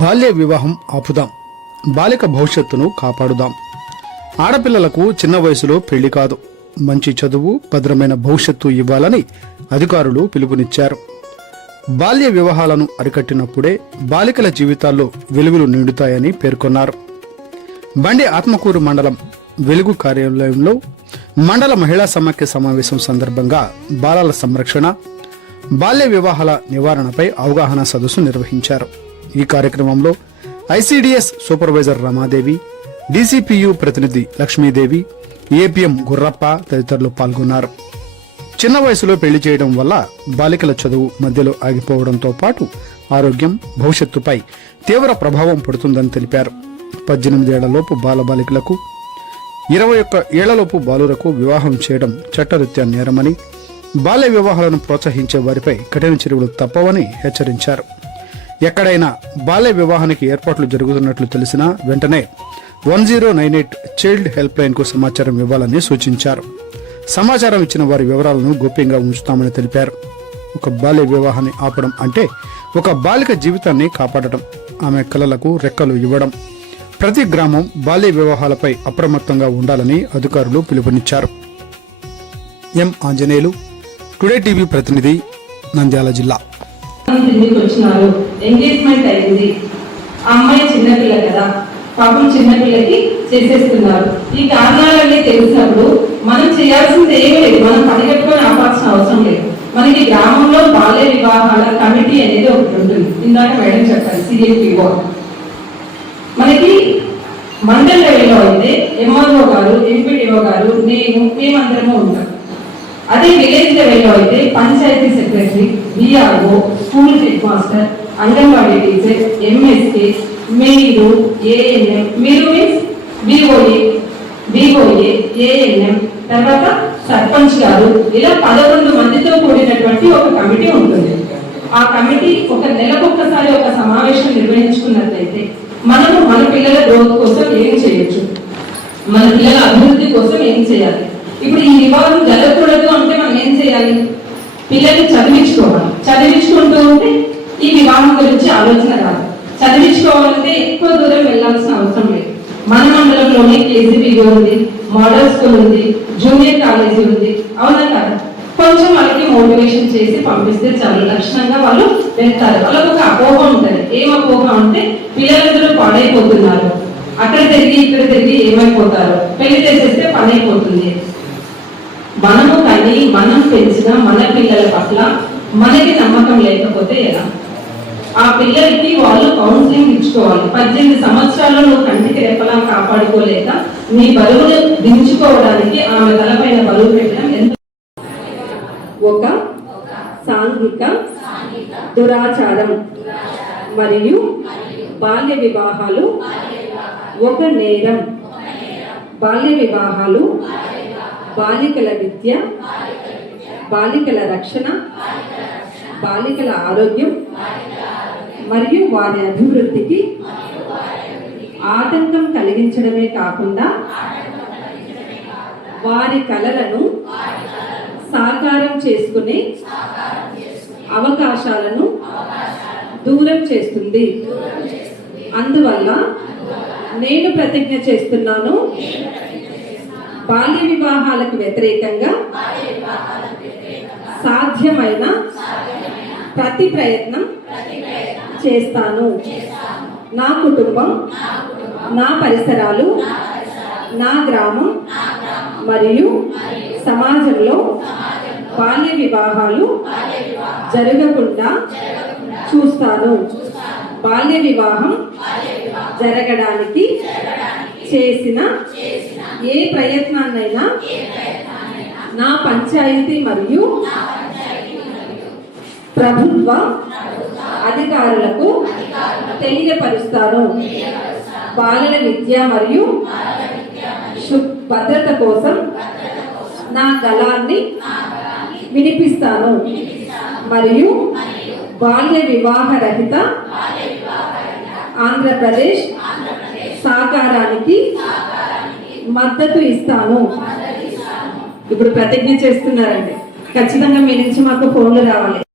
బాల్య వివాహం ఆపుదాం, బాలిక భవిష్యత్తును కాపాడుదాం. ఆడపిల్లలకు చిన్న వయసులో పెళ్లి కాదు, మంచి చదువు, భద్రమైన భవిష్యత్తు ఇవ్వాలని అధికారులు పిలుపునిచ్చారు. బాల్య వివాహాలను అరికట్టినప్పుడే బాలికల జీవితాల్లో వెలుగులు నిండుతాయని పేర్కొన్నారు. బండి ఆత్మకూరు మండలం వెలుగు కార్యాలయంలో మండల మహిళా సమాఖ్య సమావేశం సందర్భంగా బాలల సంరక్షణ, బాల్య వివాహాల నివారణపై అవగాహన సదస్సు నిర్వహించారు. ఈ కార్యక్రమంలో ఐసీడీఎస్ సూపర్వైజర్ రమాదేవి, డీసీపీయూ ప్రతినిధి లక్ష్మీదేవి, ఏపీఎం గుర్రప్ప తదితరులు పాల్గొన్నారు. చిన్న వయసులో పెళ్లి చేయడం వల్ల బాలికల చదువు మధ్యలో ఆగిపోవడంతో పాటు ఆరోగ్యం, భవిష్యత్తుపై తీవ్ర ప్రభావం పడుతుందని తెలిపారు. 18 ఏళ్లలోపు బాలబాలికలకు, 21 ఏళ్లలోపు బాలురకు వివాహం చేయడం చట్టరీత్యా నేరమని, బాల్య వివాహాలను ప్రోత్సహించే వారిపై కఠిన చర్యలు తప్పవని హెచ్చరించారు. ఎక్కడైనా బాల్య వివాహానికి ఏర్పాట్లు జరుగుతున్నట్లు తెలిసినా వెంటనే 1098 చైల్డ్ హెల్ప్ లైన్ కు సమాచారం ఇవ్వాలని సూచించారు. సమాచారం ఇచ్చిన వారి వివరాలను గోప్యంగా ఉంచుతామని తెలిపారు. ఒక బాల్య వివాహాన్ని ఆపడం అంటే ఒక బాలిక జీవితాన్ని కాపాడటం, ఆమె కలలకు రెక్కలు ఇవ్వడం. ప్రతి గ్రామం బాల్య వివాహాలపై అప్రమత్తంగా ఉండాలని అధికారులు పిలుపునిచ్చారు. ఎం ఆంజనేయులు, టుడే టీవీ ప్రతినిధి, నంద్యాల జిల్లా. ఎంగేజ్మెంట్ అయింది, ఆ అమ్మాయి చిన్నపిల్ల కదా, పాపం చిన్నపిల్లకి చేసేస్తున్నారు. ఈ కారణాలన్నీ తెలిసినప్పుడు మనం చేయాల్సింది ఏమీ లేదు, మనం పనిగట్టుకొని ఆపాల్సిన అవసరం లేదు. మనకి గ్రామంలో బాల్య వివాహాల కమిటీ అనేది ఒకటి ఉంటుంది. ఇందాక మేడం చెప్పారు, సిఎంపిఓ. మనకి మండల లెవెల్లో అయితే ఎంఆర్ఓ గారు, ఎంపీడీఓ గారు, మేమందరము ఉంటాం. అదే విలేజ్ లెవెల్లో అయితే panchayat secretary, BRO, school head master, anganwadi teacher, MSK, మీరు, ఏఎన్ఎం, మీరు మీన్స్ బిఓఏ, ఏఎన్ఎం, తర్వాత సర్పంచ్ గారు, ఇలా 11 మందితో కూడినటువంటి ఒక కమిటీ ఉంటుంది. ఆ కమిటీ ఒక నెలకొక్కసారి ఒక సమావేశం నిర్వహించుకున్నట్లయితే మనము మన పిల్లల గ్రోత్ కోసం ఏం చేయొచ్చు, మన పిల్లల అభివృద్ధి కోసం ఏం చేయాలి. ఇప్పుడు ఈ వివాహం జరగకూడదు అంటే మనం ఏం చేయాలి? పిల్లల్ని చదివించుకోవాలి. చదివించుకుంటూ ఉంటే ఈ వివాహం గురించి ఆలోచన రాదు. చదివించుకోవాలంటే ఎక్కువ దూరం వెళ్లాల్సిన అవసరం లేదు. మన మండలంలోనే కేజీబీఓ ఉంది, మోడల్ స్కూల్ ఉంది, జూనియర్ కాలేజీ ఉంది, అవునా కదా? కొంచెం వాళ్ళకి మోటివేషన్ చేసి పంపిస్తే చాలా లక్షణంగా వాళ్ళు వెళ్తారు. వాళ్ళకి ఒక అపోహ ఉంటుంది. ఏం అపోహ అంటే పిల్లలందరూ పాడైపోతున్నారు, అక్కడ తిరిగి ఇక్కడ తిరిగి ఏమైపోతారు, పెళ్లి చేసేస్తే పని అయిపోతుంది. మనము కానీ మనం పెంచిన మన పిల్లల పట్ల మనకి నమ్మకం లేకపోతే ఎలా? ఆ పిల్లలకి వాళ్ళు కౌన్సిలింగ్ ఇచ్చుకోవాలి. 18 సంవత్సరాలు నువ్వు కంటికి రెప్పలా కాపాడుకోలేక నీ బరువును దించుకోవడానికి ఆమె తలపైన బరువు పెట్టడం ఎంత ఒక సాంఘిక దురాచారం మరియు బాల్య వివాహాలు ఒక నేరం. బాల్య వివాహాలు బాలికల విద్య, బాలికల రక్షణ, బాలికల ఆరోగ్యం మరియు వారి అభివృద్ధికి ఆటంకం కలిగించడమే కాకుండా వారి కలలను సాకారం చేసుకునే అవకాశాలను దూరం చేస్తుంది. అందువల్ల నేను ప్రతిజ్ఞ చేస్తున్నాను, బాల్య వివాహాలకు వ్యతిరేకంగా సాధ్యమైన ప్రతి ప్రయత్నం చేస్తాను. నా కుటుంబం, నా పరిసరాలు, నా గ్రామం మరియు సమాజంలో బాల్య వివాహాలు జరగకుండా చూస్తాను. బాల్య వివాహం జరగడానికి చేసిన ఏ ప్రయత్నాన్నైనా నా పంచాయతీ మరియు ప్రభుత్వ అధికారులకు తెలియపరుస్తాను. బాలల విద్య మరియు భద్రత కోసం నా గళాన్ని వినిపిస్తాను మరియు బాల్య వివాహ రహిత ఆంధ్రప్రదేశ్ సాకారానికి మద్దతు ఇస్తాను. ఇప్పుడు ప్రతిజ్ఞ చేస్తున్నారండి, ఖచ్చితంగా మీ నుంచి మాకు ఫోన్లు రావాలి.